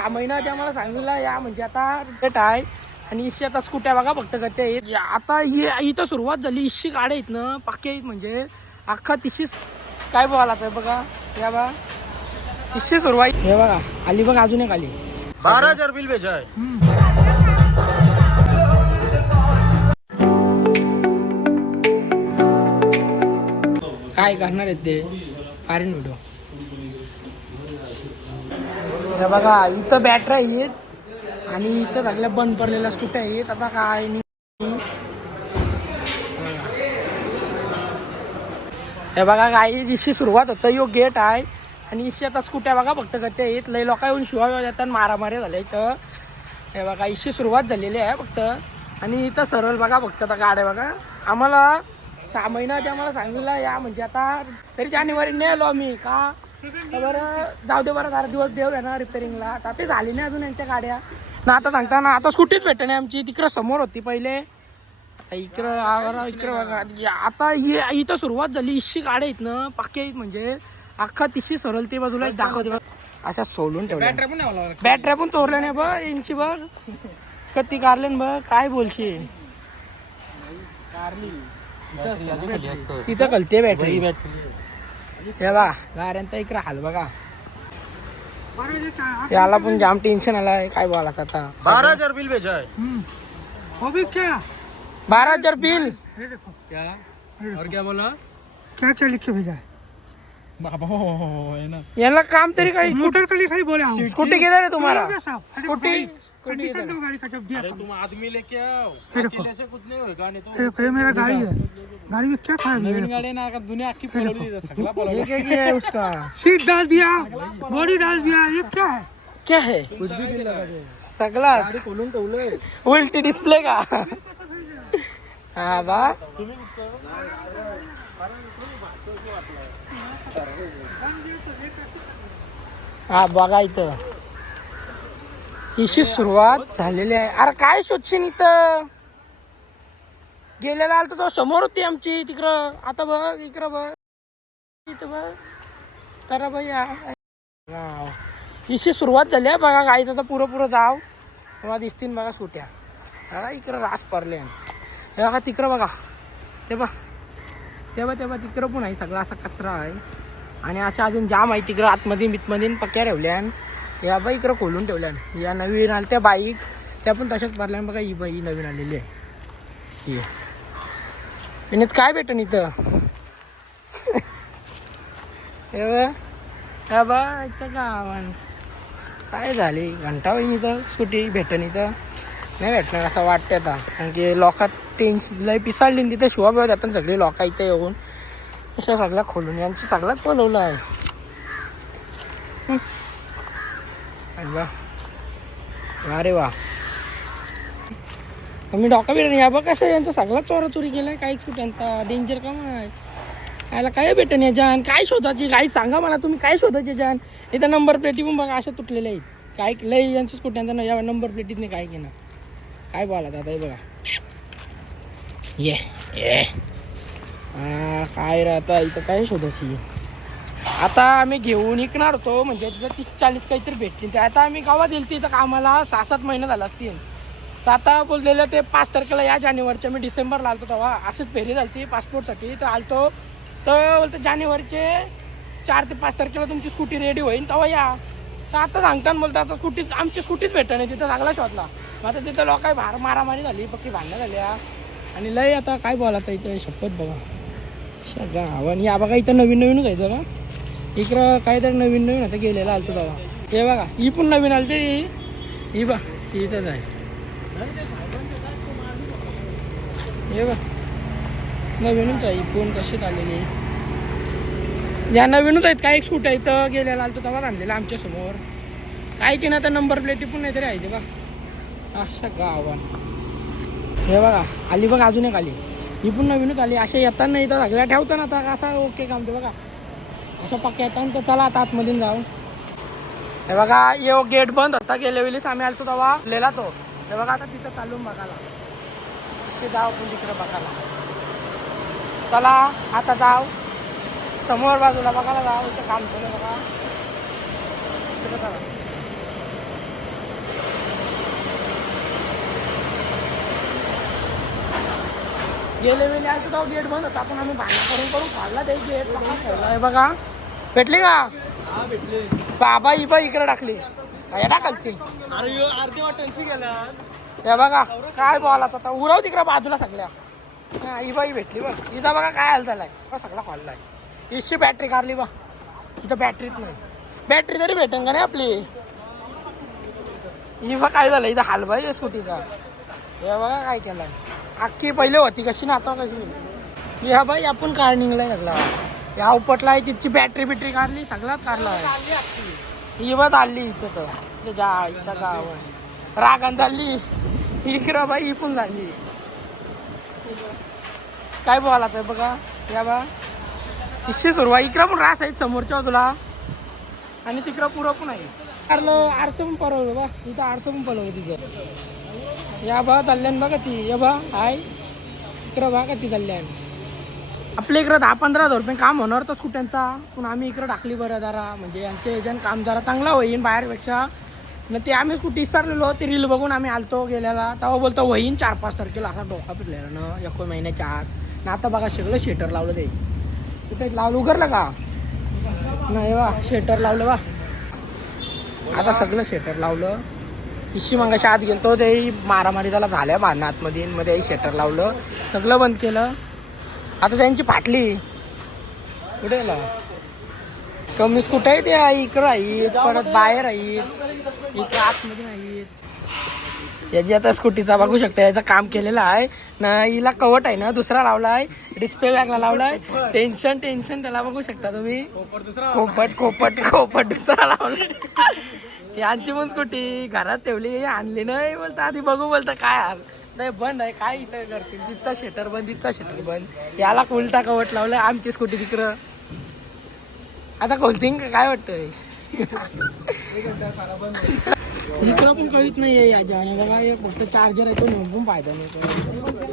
6 महिना ते आम्हाला सांगितलं या म्हणजे आता रेट आहे आणि इशे आता स्कूट्या बघा फक्त करते आता इथं सुरुवात झाली. 100 गाड्या आहेत ना पक्के आहेत म्हणजे अख्खा 300 काय बोला तर बघा या बघा 300 सुरुवात हे बघा आली बघ अजून एक आली 12,000 बिल भेजा है. काय करणार आहेत ते कारण व्हिडिओ हे बघा इथं बॅटऱ्या आहेत आणि इथं सगळ्या बंद पडलेल्या स्कूट्या आहेत. आता काय हे बघा काही इशी सुरुवात होतं यो गेट आहे आणि इशी आता स्कूट्या बघा फक्त करते आहेत. लय लोक येऊन शिवाय येतात मारामारी झाल्या इथं. हे बघा इशी सुरुवात झालेली आहे फक्त आणि इथं सरळ बघा फक्त आता गाड्या बघा आम्हाला 6 महिना ते आम्हाला सांगितलं या म्हणजे आता तरी जानेवारी नाही आलो आम्ही का बरं जाऊ दे बरं 12 दिवस देऊ आहे ना रिपेअरिंगला. आता ते झाली नाही अजून यांच्या गाड्या ना. आता सांगता ना आता स्कूटीच भेटते नाही आमची तिकडं समोर होती पहिले आता इकडं बघा आता इथं सुरुवात झाली. 100 गाड्या आहेत ना पक्के आहेत म्हणजे अख्खा 300 सरळ ते बाजूला दाखवते बघ अशा सोडून ठेवल्या. बॅटऱ्या पण चोरल्या नाही बघ यांची बघ कती कारले बघ काय बोलशील तिथं कलते बॅटरी हे बा गाड्यांचा इकडे हाल बघा याला पण जाम टेन्शन आलाय काय बोलायचं आता. 12,000 बिल भेजा है. हो भी क्या 12,000 बिल क्या और क्या बोला क्या क्या लिख के भेजा है बाबा हो है ना. याला काम तरी काही मोटर का लिखा ही बोले हूँ स्कूटी किधर है तुम्हारा स्कूटी स्कूटी कंडीशन दो गाड़ी का जब दिया अरे तुम आदमी लेके आओ ये देखो। अकेले से कुछ नहीं होगा. नहीं तो ये देखो, ये मेरा गाड़ी है गाड़ी में क्या खा है गाड़ी ना दुनिया आखी ये क्या है उसका सीट डाल दिया बॉडी डाल दिया ये क्या है क्या है सगळा उलटी डिस्प्ले का हा बा हा बघा इथं हिशी सुरुवात झालेली आहे. अरे काय शोधशील इथं गेलेला आलता तो समोर होती आमची तिकडं. आता बघ इकडं बघ इथं बघ तर भैया हिशी सुरुवात झाली आहे बघा गाईत आता पुरं जाव तेव्हा दिसतील बघा सुट्या बघा इकडं रास पडले हे बघा तिकडं बघा तेव्हा तिकडं पण आहे सगळा असा कचरा आहे आणि अशा अजून जाम आहे तिकडं आतमध्ये पक्क्या ठेवल्या या बाई इकडं खोलून ठेवल्या. या नवीन आल्या त्या बाईक त्या पण तशाच भरल्या बघा. ही बाई नवीन आलेली आहे ही काय भेटन इथं हे बा गावान काय झाली घंटा होईन इथं स्कूटी भेटन इथं नाही भेटणार असं वाटतं आता. कारण की लोकात टेन्शन लय पिसाळली तिथं शिवा बिवा जातात सगळे लोक इथं येऊन अशा सगळ्या खोलून यांची सगळ्याच बोलवलं आहे. वा अरे वा मी डॉक्टर बिर या बघ कसं यांचा सगळा चोरी केलाय काही स्कूट्यांचा डेंजर काम आहे. याला काय भेटन याच्यान काय शोधायची काही सांगा मला तुम्ही काय शोधायचे याच्यान. इथं नंबर प्लेटी पण बघा अशा तुटलेल्या आहेत काय लय यांच्या स्कूट्यांचा या नंबर प्लेटीतने काय केलं काय बोला आता हे बघा ये काय राहता इथं काय शोधायची. आता आम्ही घेऊन विकणार होतो म्हणजे तिथं 30-40 काहीतरी भेटतील. ते आता आम्ही गावात दिली तिथं कामाला 6-7 महिने झाला असतील. तर आता बोललेलं ते 5 तारखेला या जानेवारीच्या मी डिसेंबरला आलतो तेव्हा असंच फेरी झाली ती पासपोर्टसाठी तर आलतो तर बोलतं जानेवारीचे 4 ते 5 तारखेला तुमची स्कूटी रेडी होईल तेव्हा या. तर आता सांगताना बोलतं आता स्कूटी आमची स्कूटीच भेटत नाही तिथं सगळा शोधला. मग आता तिथं लोक मारामारी झाली पक्की भांडणं झाल्या आणि लय आता काय बोलायचं इथं शपथ बघा गावान या बघा इथं नवीन घ्यायचं ना इकडं काहीतरी नवीन आता गेलेला आलतो तेव्हा हे बघा ही पण नवीन आली ही बघ ही इथंच आहे हे बघ नवीनच आहे ही पण कशीच आलेली या नवीनच आहेत काही स्कूट्या इथं गेलेला आलतो तेव्हा आणलेला आमच्या समोर काही की ना आता नंबर प्लेटी पण नाहीतरी आहे ते बघा अशा गावान हे बघा आली बघ अजून एक आली ही पण नवीनच आली. अशा येताना इथं सगळ्या ठेवताना आता असा ओके काम ते बघा अशा पक्क्या येतात तर चला आता आतमधून जाऊ. हे बघा यो गेट बंद होता गेल्या वेळेस आम्ही आलतो तेव्हा लिहिला तो हे बघा आता तिथं चालून बघायला असे जाऊ पण तिकडे बघायला चला आता जाऊ समोर बाजूला बघायला जाऊ इथं काम झालं बघा तिकडे चला गेले वेळी आलं तर गेट बंद होता, आपण आम्ही भांडण करून खाल्ला ते गेट ठेवला आहे बघा. भेटली का बाबा इबा इकडे टाकली या टाकलती अर्धी वाटणशी गेल्या. हे बघा काय बोलायचं आता उराव तिकडे बाजूला सगळ्या. ही बाई भेटली बघ, हिचा बघा काय हाल झालाय सगळा खोललाय. हिची बॅटरी काढली बा, इथं बॅटरीच नाही. बॅटरी तरी भेटेन का नाही आपली. ही बघ काय झालं इथं हाल बाई स्कूटीचा. हे बघा काय केलंय, अख्खी पहिले होती कशी ना आता कशी. ह्या बाई आपण कार निघलाय सगळा. या उपटला आहे तिची बॅटरी बिटरी काढली सगळ्यात काढला आहे. ही बघ चालली इथं तर त्याच्या आईच्या गावावर रागान चालली. इकडं बाई ही पण झाली. काय बोलायचं बघा. या बा हिस्से सुरुवात इकडं पण रास आहेत समोरच्या बाजूला आणि तिकडं पुरं पण आहे. आरसं पण पळवलं बा, इथं आरसं पण पळवलं तिथं. या बा चालल्यान बघा ती. या बा हाय इकडं बघा ती चालल्यान. आपल्या इकडं 10-15 हजार रुपये काम होणार तर स्कूट्यांचा, पण आम्ही इकडं टाकली बरं जरा म्हणजे यांचे एजंट काम जरा चांगला होईन बाहेरपेक्षा. मग ते आम्ही स्कूटी विसरलेलो, ते रील बघून आम्ही आलतो गेल्याला तेव्हा बोलतो होईन 4-5 तारखेला. असा डोका पिटलेला ना 1 महिन्याच्या आत ना. आता बघा सगळं शेटर लावलं ते कुठे लावलं उघडलं का नाही वा शेटर लावलं बा. आता सगळं शेटर लावलं. हिशी मंगाशी आत गेलतो ते मारामारी त्याला झाल्या बांधणं आतमध्ये मध्ये शेटर लावलं सगळं बंद केलं. आता त्यांची फाटली कुठे गेला कमीच कुठे आहे ते इकडं आहेत परत बाहेर आहेत इकडं आतमध्ये नाहीत. याची आता स्कूटीचा बघू शकता याचं काम केलेलं आहे ना. हिला कवट आहे ना दुसरा लावला आहे, डिस्प्ले बॅगला लावला आहे. टेन्शन त्याला बघू शकता तुम्ही. खोपट दुसरा लावला. यांची पण स्कूटी घरात ठेवली आणली नाही बोलता. आधी बघू बोलता काय हाल नाही बंद आहे काय इथं करतील. तिथचा शेटर बंद याला उलटा कवट लावलाय. आमची स्कूटी तिकडं आता खोलतीन का काय वाटतंय. इकडं पण काहीच नाही आहे याच्या बघा. एक फक्त चार्जर आहे तो नेऊन फायदा नाही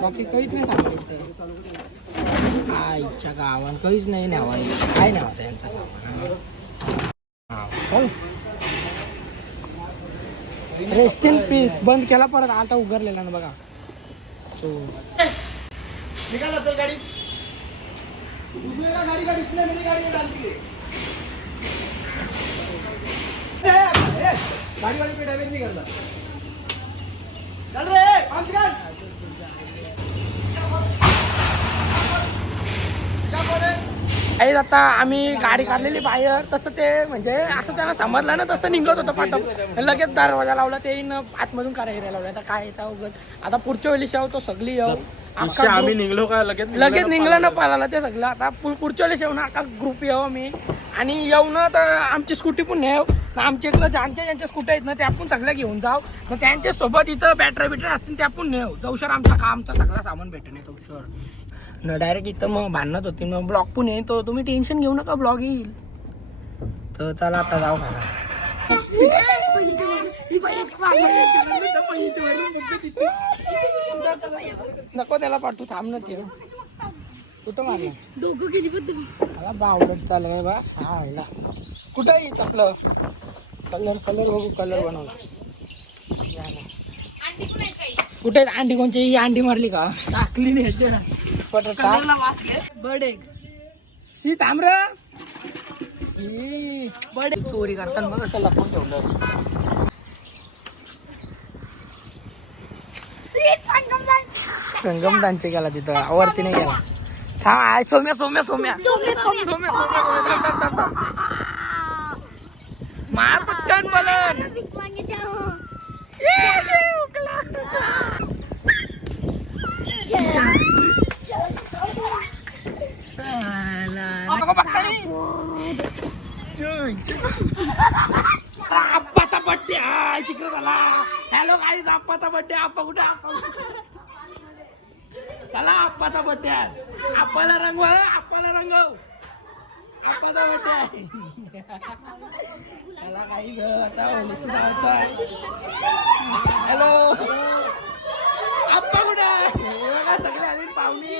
बाकी काहीच नाही सांगत. हा इच्छा गावान काहीच नाही न्यावा काय न्यावाचं यांचा सामान. रेस्ट इन पीस बंद केला परत आता उघडलेला ना बघा. गाडी पे डॅमेज नाही करणार. आता आम्ही गाडी काढलेली बाहेर तसं ते म्हणजे असं त्यांना समजलं ना तसं निघत होतं पाठव. लगेच दरवाजा लावला ते आतमधून करायला लावलं. आता काय येतं उगत आता पुढच्या वेळी शेव तो सगळी येऊ. आम्ही निघलो का लगेच निघलं ना पाला ते सगळं. आता पुढच्या वेळेस येऊ ना अख्खा ग्रुप येऊ मी आणि येऊ ना तर आमची स्कूटी पण नेऊ ना. आमच्या इकडं ज्यांच्या स्कूटी आहेत ना त्या पण सगळ्या घेऊन जाऊ. मग त्यांच्या सोबत इथं बॅटरी असतील त्या पण नेऊ. चौशर आमचा सगळा सामान भेटून येतो चौशर न. डायरेक्ट इथं मग भांडणत होती मग ब्लॉग पण येईल तो. तुम्ही टेन्शन घेऊ नका ब्लॉग येईल. तर चला आता जाऊ खाला. नको त्याला पाठवू थांब ना ते कुठं मारलं दोघं गेली पण बावडत चाललंय बा सहा. कुठं येईल आपलं कलर बघू कलर बनवला. कुठे अंडी कोणची ही अंडी मारली का टाकली नाही बडे शी तांबर बडे चोरी करताना मग असं लपून ठेवलं. संगम डान्स केला तिथं आवडती नाही गेला. हा सोम्या मार पटकन बलन आप्पाचा बड्डे हा तिकडे झाला. हॅलो गाईज आप्पाचा बड्डे. आप्पा कुठे चला आप्पाचा बड्डे आहे. आप्पाला रंगव आप्पाचा बड्डे आहे. चला काही हॅलो आप्पा कुठे आहे सगळे आले पाहुणे.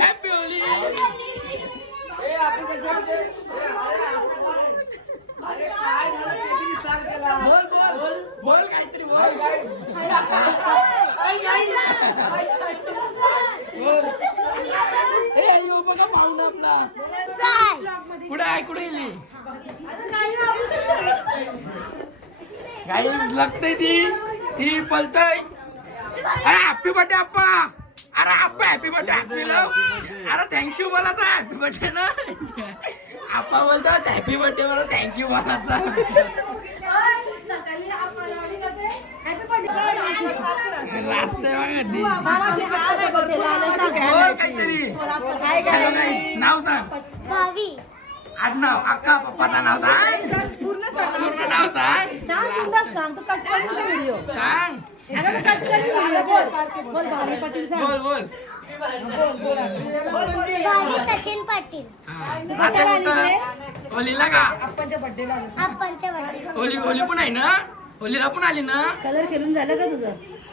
Happy Holy. बोल बघा पाहुणा आपला कुठे आहे कुठे गेली काही लागतंय ती पलतय अरे हॅपी बर्थडे अप्पा अरे अप्पा हॅपी बर्थडे अरे थँक्यू बोलायचा हॅपी बर्थडे ना आप्पा बोलतात हॅपी बर्थडे मला थँक्यू बोलायचा लास्ट काहीतरी नाव सांग आडनाव अक्का पप्पाचं नाव सांग पूर्ण नाव सांग सांग बोल बोल सचिन पाटील होलीला का आप्पांच्या बर्थडे होली होली पण आहे ना होलीला पण आली ना कलर खेळून झालं का तुझं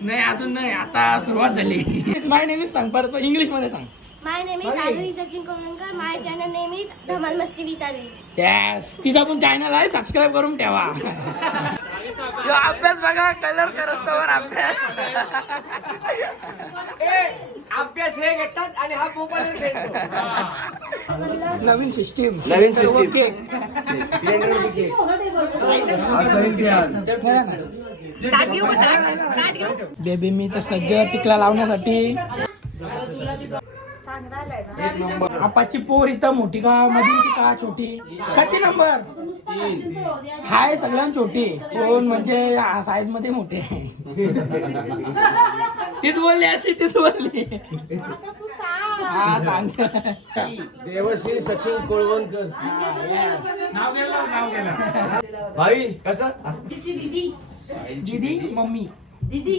नाही अजून नाही आता सुरुवात झाली माय नेहमीच सांग परत इंग्लिश मध्ये सांग my name is Arohi Sachin Komankar my channel name is Dhamaal Masti वितारी yes तिचा पण चॅनल आहे सबस्क्राईब करून ठेवा यो अभ्यास बघा कलर करस्तवर अभ्यास अभ्यास हे घेतात आणि हा मोबाईल खेळतो नवीन सिस्टीम बेबी मी तर सज्ज टिकला लावण्यासाठी आपाची पोर इथं मोठी का मधीची का छोटी किती नंबर हाय सगळ्यां छोटी कोण म्हणजे साईज मध्ये मोठे तीच बोलली अशी तीच बोलली हा सांग देवश्री सचिन कोळवणकर नाव गेलं भाई कसं दीदी मम्मी दीदी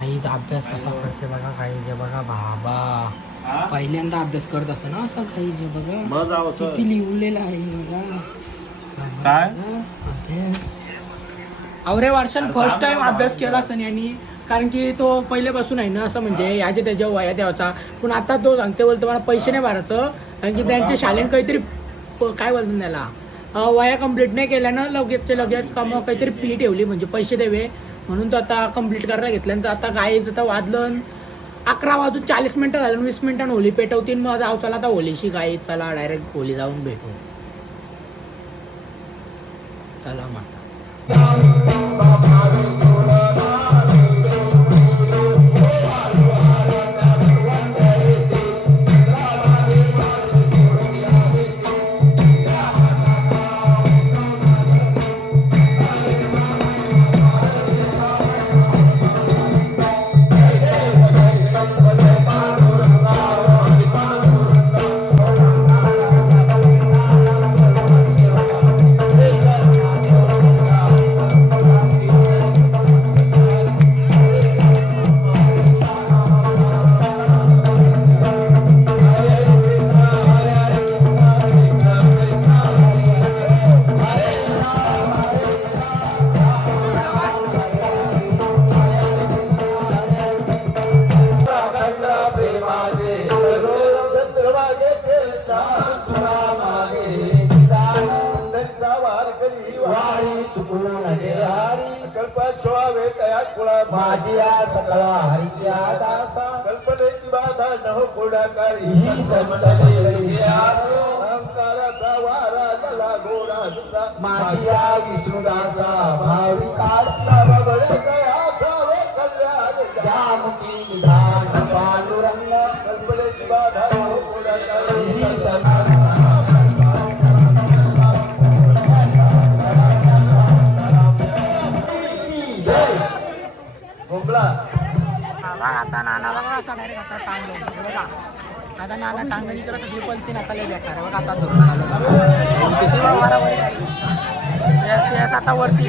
काहीच अभ्यास कसा करते बघा काही जे बघा बाबा पहिल्यांदा अभ्यास करत असं ना असं काही जे बघा किती लिहिलेलं आहे बघा काय अभ्यास अवरे वर्षान फर्स्ट टाइम अभ्यास केला असं यांनी कारण की तो पहिल्यापासून आहे ना असं म्हणजे याचे त्याच्या वया द्यायचा पण आता तो सांगते बोलतो मला पैसे नाही भरायचं कारण की त्यांचे शालेन काहीतरी काय बोलतात त्याला वया कंप्लीट नाही केल्यानं लगेच कामं काहीतरी फी ठेवली म्हणजे पैसे द्यावे म्हणून तो आता कंप्लीट करायला घेतल्यानंतर आता गाईच आता वाजलं 11:40 झालं 20 मिनिटांनी होली पेटवतील मग जाऊ चला आता होलीशी गाई चला डायरेक्ट होली जाऊन भेटू चला मग माझिया सकळा हरिच्या दासा कल्पनेची बाधा न हो कोडाकाळी ही समतले अहंकाराचा वारा गला गोराचा माझिया विष्णुदासा भाविकाचा बबळे कयाचा वे कल्याण जामुकी निधान पांडुरंग कल्पनेची बाधा न हो कोडाकाळी ही समतले आता नाना बघा असा डायरेक्ट आता टांग बघा आता नाना टांगणी करत सगळी पलती आता लय बेकार बघा आता धरून आलो आता वरती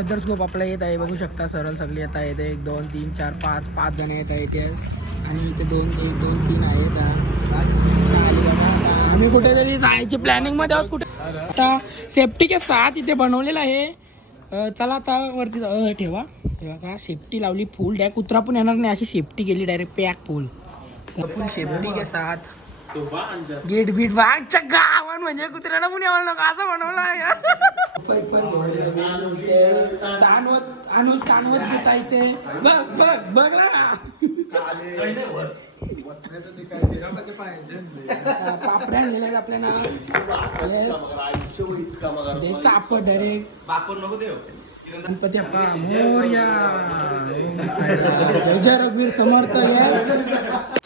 ब्रदर्स ग्रुप आपला येत आहे, बघू शकता सरळ सगळे येत आहेत. 1 2 3 4 5 5 जण येत आहेत आणि इथे 2 1 2 3 आहेत. आम्ही कुठेतरी जायचे प्लॅनिंग मध्ये आहोत. कुठे आता सेफ्टी के साथ इथे बनवलेलं आहे. चला आता वरती ठेवा का सेफ्टी लावली फुल डॅक. कुत्रा पण येणार नाही अशी सेफ्टी केली direct pack full full safety के साथ. गेट बीट वाघच्या गावान म्हणजे कुत्र्याला पण यावं नको असं बनवलं आहे. ताणवत घेता इथे बघ ना पापड्या आणलेल्या आहेत आपल्याला चापट डायरेक्ट गणपती अप्पा मोरया. जय रघुवीर समर्थ.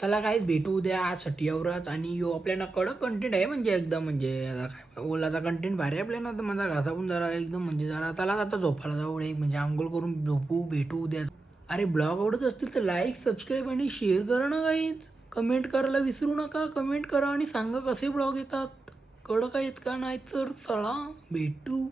चला काय भेटू उद्या आज सटियावरच. आणि यो आपल्याला कडक कंटेंट आहे म्हणजे एकदम म्हणजे आता काय ओलाचा कंटेंट भारी आपल्याला. तर माझा घासा पण जरा एकदम म्हणजे जरा चला आता झोपायला जाऊ म्हणजे आंघोळ करून झोपू भेटू उद्या. अरे ब्लॉग आवडत असतील तर लाईक सबस्क्राईब आणि शेअर करा ना काहीच. कमेंट करायला विसरू नका. कमेंट करा आणि सांगा कसे ब्लॉग येतात कडक आहेत का नाही तर चला भेटू.